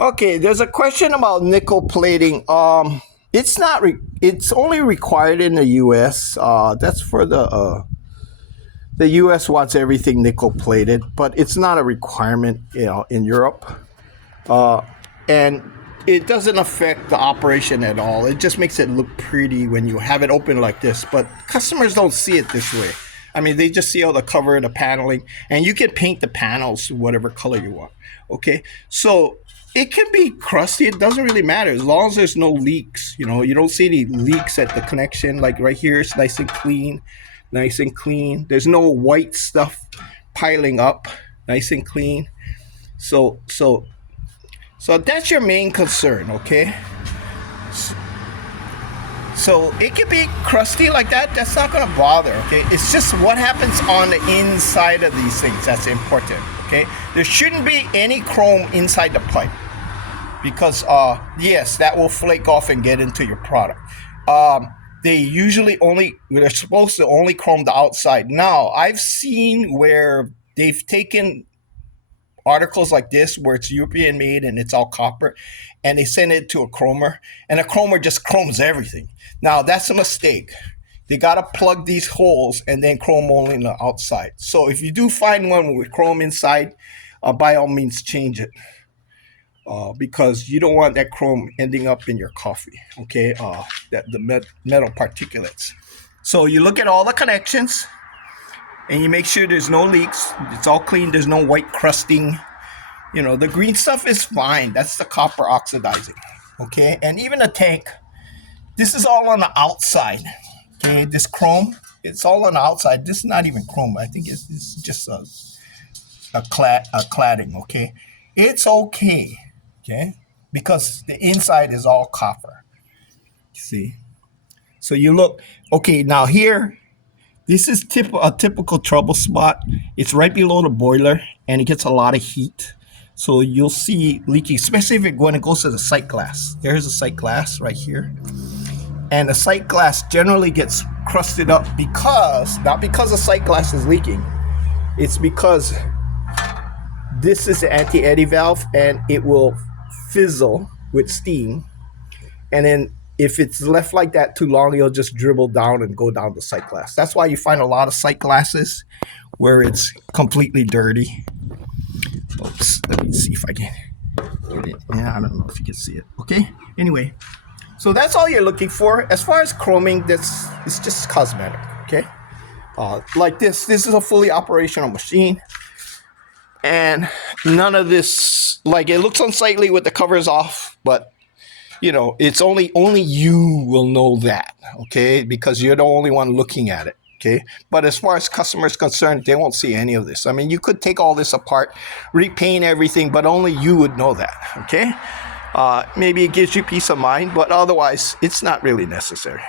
Okay, there's a question about nickel plating. It's not. It's only required in the U.S. That's for the U.S. wants everything nickel plated, but it's not a requirement, in Europe. And it doesn't affect the operation at all. It just makes it look pretty when you have it open like this. But customers don't see it this way. I mean, they just see all the cover, the paneling, and you can paint the panels whatever color you want. Okay, so it can be crusty. It doesn't really matter as long as there's no leaks. You don't see any leaks at the connection. Like right here, it's nice and clean, nice and clean. There's no white stuff piling up, nice and clean. So that's your main concern, okay? So it can be crusty like that. That's not going to bother, okay? It's just what happens on the inside of these things that's important, okay? There shouldn't be any chrome inside the pipe because, yes, that will flake off and get into your product. They're supposed to only chrome the outside. Now, I've seen where they've taken articles like this where it's European made and it's all copper, and they send it to a chromer, and a chromer just chromes everything. Now that's a mistake. They gotta plug these holes and then chrome only on the outside. So if you do find one with chrome inside, by all means change it, because you don't want that chrome ending up in your coffee. Okay, the metal particulates. So you look at all the connections and you make sure there's no leaks. It's all clean. There's no white crusting. The green stuff is fine. That's the copper oxidizing. Okay, and even the tank, this is all on the outside. Okay, this chrome, it's all on the outside. This is not even chrome. I think it's just a cladding. Okay, it's okay. Okay, because the inside is all copper. See, so you look. Okay, now here. This is a typical trouble spot. It's right below the boiler, and it gets a lot of heat. So you'll see leaking, especially when it goes to the sight glass. There's a sight glass right here. And the sight glass generally gets crusted up not because the sight glass is leaking. It's because this is the anti-eddy valve, and it will fizzle with steam. And then if it's left like that too long, it'll just dribble down and go down the sight glass. That's why you find a lot of sight glasses where it's completely dirty. Oops, let me see if I can get it. Yeah, I don't know if you can see it. Okay, anyway, so that's all you're looking for. As far as chroming, it's just cosmetic, okay? Like this is a fully operational machine. And none of this, like, it looks unsightly with the covers off, but it's only you will know that, okay? Because you're the only one looking at it, okay? But as far as customers concerned, they won't see any of this. I mean, you could take all this apart, repaint everything, but only you would know that, okay? Maybe it gives you peace of mind, but otherwise, it's not really necessary.